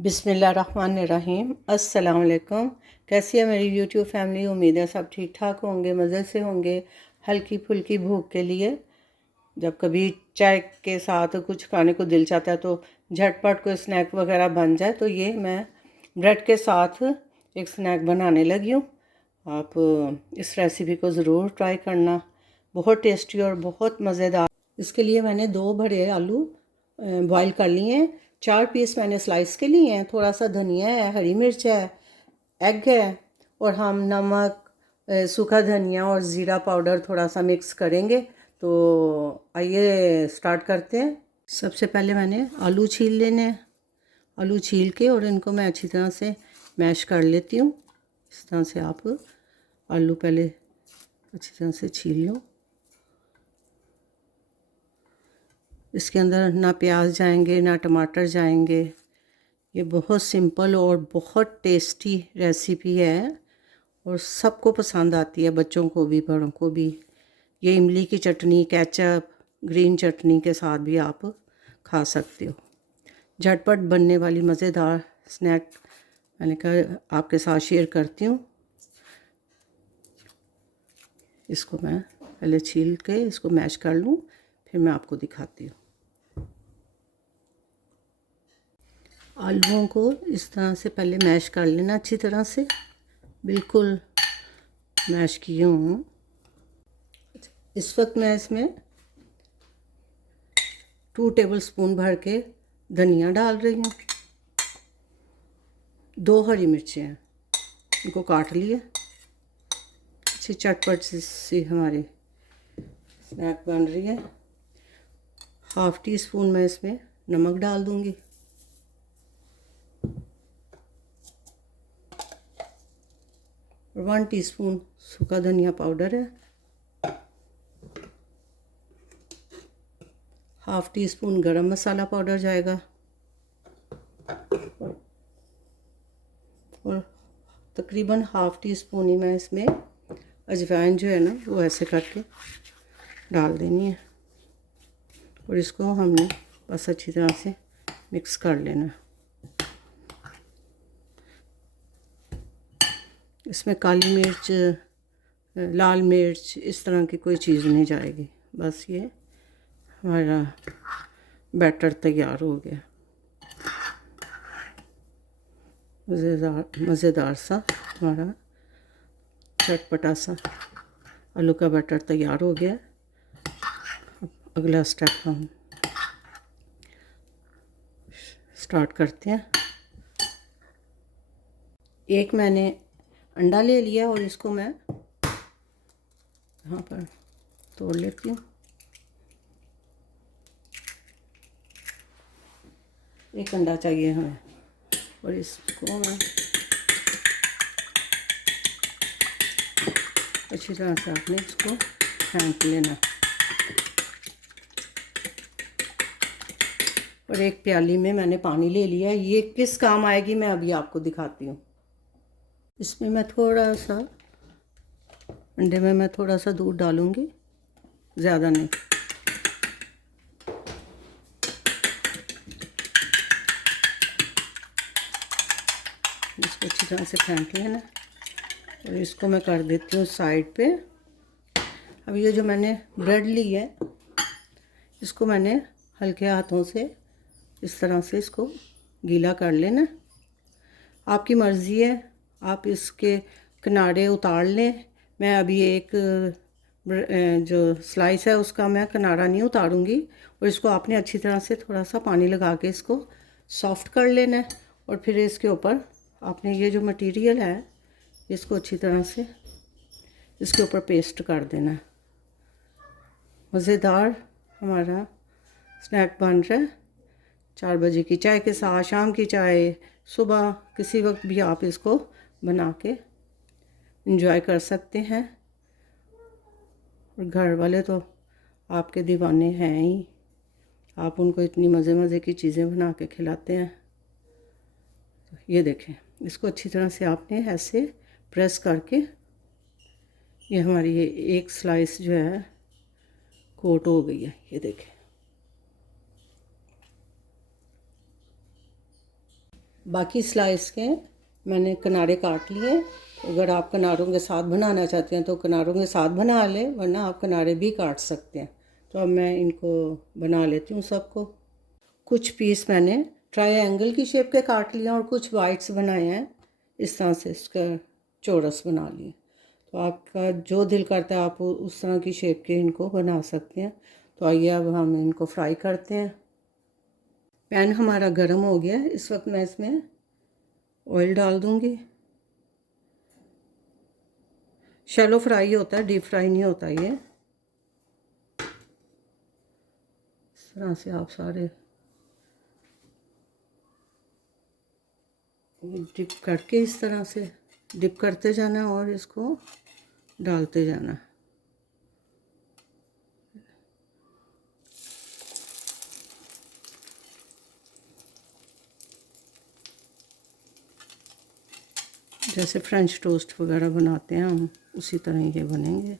बिस्मिल्लाहिर्रहमानिर्रहीम। अस्सलाम वालेकुम। कैसी है मेरी यूट्यूब फैमिली? उम्मीद है सब ठीक ठाक होंगे, मज़े से होंगे। हल्की फुल्की भूख के लिए जब कभी चाय के साथ कुछ खाने को दिल चाहता है तो झटपट कोई स्नैक वगैरह बन जाए, तो ये मैं ब्रेड के साथ एक स्नैक बनाने लगी हूँ। आप इस रेसिपी को ज़रूर ट्राई करना, बहुत टेस्टी और बहुत मज़ेदार। इसके लिए मैंने 2 बड़े आलू बॉईल कर लिए हैं। 4 पीस मैंने स्लाइस के लिए हैं। थोड़ा सा धनिया है, हरी मिर्च है, एग है, और हम नमक, सूखा धनिया और ज़ीरा पाउडर थोड़ा सा मिक्स करेंगे। तो आइए स्टार्ट करते हैं। सबसे पहले मैंने आलू छील लेने हैं। आलू छील के और इनको मैं अच्छी तरह से मैश कर लेती हूँ। इस तरह से आप आलू पहले अच्छी तरह से छील लो। इसके अंदर ना प्याज जाएंगे ना टमाटर जाएंगे। ये बहुत सिंपल और बहुत टेस्टी रेसिपी है और सबको पसंद आती है, बच्चों को भी बड़ों को भी। ये इमली की चटनी, केचप, ग्रीन चटनी के साथ भी आप खा सकते हो। झटपट बनने वाली मज़ेदार स्नैक मैंने कहा आपके साथ शेयर करती हूँ। इसको मैं पहले छील के इसको मैश कर लूँ, फिर मैं आपको दिखाती हूँ। आलूओं को इस तरह से पहले मैश कर लेना अच्छी तरह से, बिल्कुल मैश किए हूँ। इस वक्त मैं इसमें 2 टेबलस्पून भर के धनिया डाल रही हूँ। 2 हरी मिर्चें हैं, इनको काट लिए। अच्छी चटपट सी हमारी स्नैक बन रही है। 1/2 टीस्पून मैं इसमें नमक डाल दूँगी। और 1 टीस्पून सूखा धनिया पाउडर है। 1/2 टीस्पून गरम मसाला पाउडर जाएगा। और तकरीबन 1/2 टीस्पून ही मैं इसमें अजवाइन जो है ना वो ऐसे करके डाल देनी है। और इसको हमने बस अच्छी तरह से मिक्स कर लेना। इसमें काली मिर्च, लाल मिर्च इस तरह की कोई चीज़ नहीं जाएगी। बस ये हमारा बैटर तैयार हो गया। मज़ेदार सा हमारा चटपटा सा आलू का बैटर तैयार हो गया। अब अगला स्टेप हम स्टार्ट करते हैं। एक मैंने अंडा ले लिया और इसको मैं यहाँ पर तोड़ लेती हूँ। एक अंडा चाहिए हमें और इसको मैं अच्छी तरह से आपने इसको फेंट लेना। और एक प्याली में मैंने पानी ले लिया। ये किस काम आएगी मैं अभी आपको दिखाती हूँ। इसमें मैं थोड़ा सा अंडे में मैं थोड़ा सा दूध डालूँगी, ज़्यादा नहीं। इसको अच्छी तरह से फेंट लेना और इसको मैं कर देती हूँ साइड पे। अब ये जो मैंने ब्रेड ली है इसको मैंने हल्के हाथों से इस तरह से इसको गीला कर लेना। आपकी मर्ज़ी है, आप इसके किनारे उतार लें। मैं अभी एक जो स्लाइस है उसका मैं किनारा नहीं उतारूंगी। और इसको आपने अच्छी तरह से थोड़ा सा पानी लगा के इसको सॉफ्ट कर लेना है। और फिर इसके ऊपर आपने ये जो मटेरियल है इसको अच्छी तरह से इसके ऊपर पेस्ट कर देना है। मज़ेदार हमारा स्नैक बन रहा है। 4 बजे की चाय के साथ, शाम की चाय, सुबह किसी वक्त भी आप इसको बना के इंजॉय कर सकते हैं। और घर वाले तो आपके दीवाने हैं ही, आप उनको इतनी मज़े मज़े की चीज़ें बना के खिलाते हैं। तो ये देखें, इसको अच्छी तरह से आपने ऐसे प्रेस करके ये हमारी ये एक स्लाइस जो है कोट हो गई है। ये देखें, बाकी स्लाइस के मैंने किनारे काट लिए। अगर आप किनारों के साथ बनाना चाहते हैं तो किनारों के साथ बना लें, वरना आप किनारे भी काट सकते हैं। तो अब मैं इनको बना लेती हूँ सबको। कुछ पीस मैंने ट्रायंगल की शेप के काट लिए और कुछ वाइट्स बनाए हैं। इस तरह से इसका चौरस बना लिए। तो आपका जो दिल करता है आप उस तरह की शेप के इनको बना सकते हैं। तो आइए अब हम इनको फ्राई करते हैं। पैन हमारा गर्म हो गया है। इस वक्त मैं इसमें ऑयल डाल दूँगी। शैलो फ्राई होता है, डीप फ्राई नहीं होता ये। इस तरह से आप सारे डिप करके इस तरह से डिप करते जाना और इसको डालते जाना। जैसे फ्रेंच टोस्ट वगैरह बनाते हैं हम, उसी तरह ये बनेंगे।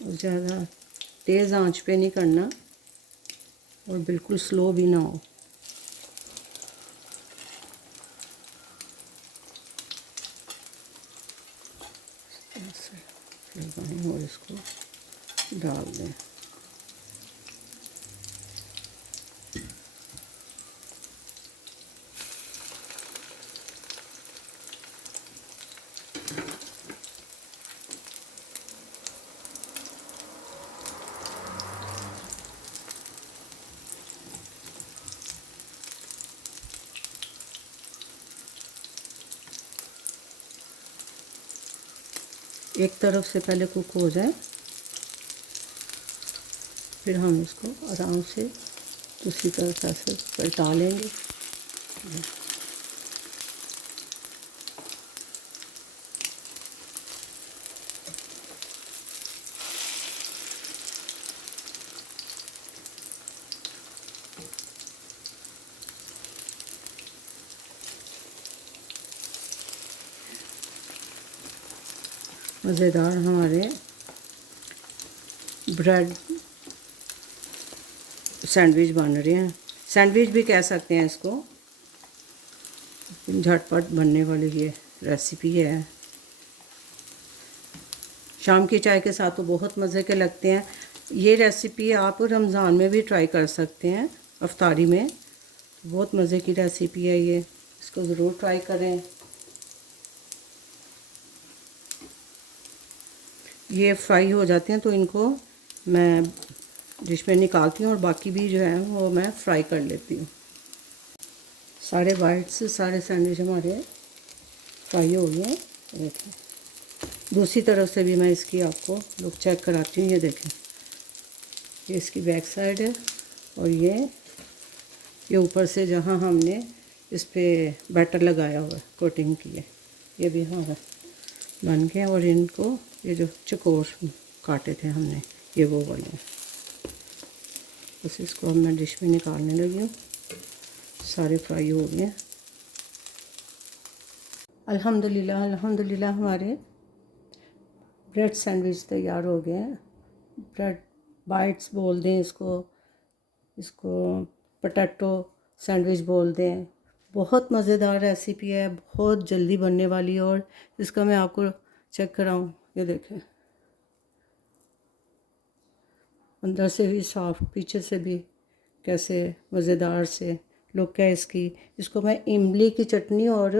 और ज़्यादा तेज़ आंच पे नहीं करना और बिल्कुल स्लो भी ना हो। फिर और इसको डाल दें। एक तरफ से पहले कुक हो जाए, फिर हम इसको आराम से दूसरी तरफ ऐसे पलटा लेंगे। मज़ेदार हमारे ब्रेड सैंडविच बन रहे हैं। सैंडविच भी कह सकते हैं इसको। झटपट बनने वाली ये रेसिपी है। शाम की चाय के साथ तो बहुत मज़े के लगते हैं। ये रेसिपी आप रमज़ान में भी ट्राई कर सकते हैं, अफ्तारी में। बहुत मज़े की रेसिपी है ये, इसको ज़रूर ट्राई करें। ये फ्राई हो जाते हैं तो इनको मैं डिश में निकालती हूँ और बाकी भी जो है वो मैं फ्राई कर लेती हूँ। सारे बाइट्स, सारे सैंडविच हमारे फ्राई हो गए हैं। देखिए, दूसरी तरफ से भी मैं इसकी आपको लुक चेक कराती हूँ। ये देखें, ये इसकी बैक साइड है और ये ऊपर से जहाँ हमने इस पर बैटर लगाया हुआ है, कोटिंग की है, ये भी हमारा बन गया। और इनको ये जो चकोर काटे थे हमने, ये वो वाले हैं। बस इसको अब मैं डिश में निकालने लगी हूँ। सारे फ्राई हो गए। अल्हम्दुलिल्लाह अल्हम्दुलिल्लाह हमारे ब्रेड सैंडविच तैयार हो गए हैं। ब्रेड बाइट्स बोल दें इसको, इसको पोटैटो सैंडविच बोल दें। बहुत मज़ेदार रेसिपी है, बहुत जल्दी बनने वाली है। और इसका मैं आपको चेक कराऊँ, ये देखें, अंदर से भी सॉफ्ट, पीछे से भी कैसे मज़ेदार से लुक है इसकी। इसको मैं इमली की चटनी और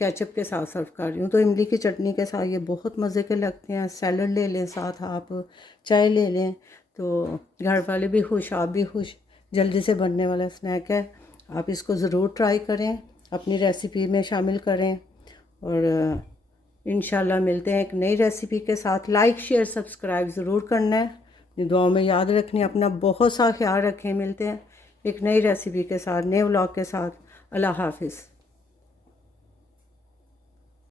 केचप के साथ सर्व कर रही हूँ। तो इमली की चटनी के साथ ये बहुत मज़े के लगते हैं। सैलड ले लें साथ, आप चाय ले लें, तो घर वाले भी खुश, आप भी खुश। जल्दी से बनने वाला स्नैक है। आप इसको ज़रूर ट्राई करें, अपनी रेसिपी में शामिल करें। और इंशाल्लाह मिलते हैं एक नई रेसिपी के साथ। लाइक शेयर सब्सक्राइब ज़रूर करना है। दुआओं में याद रखनी, अपना बहुत सा ख्याल रखें। मिलते हैं एक नई रेसिपी के साथ, नए व्लॉग के साथ। अल्लाह हाफिज़।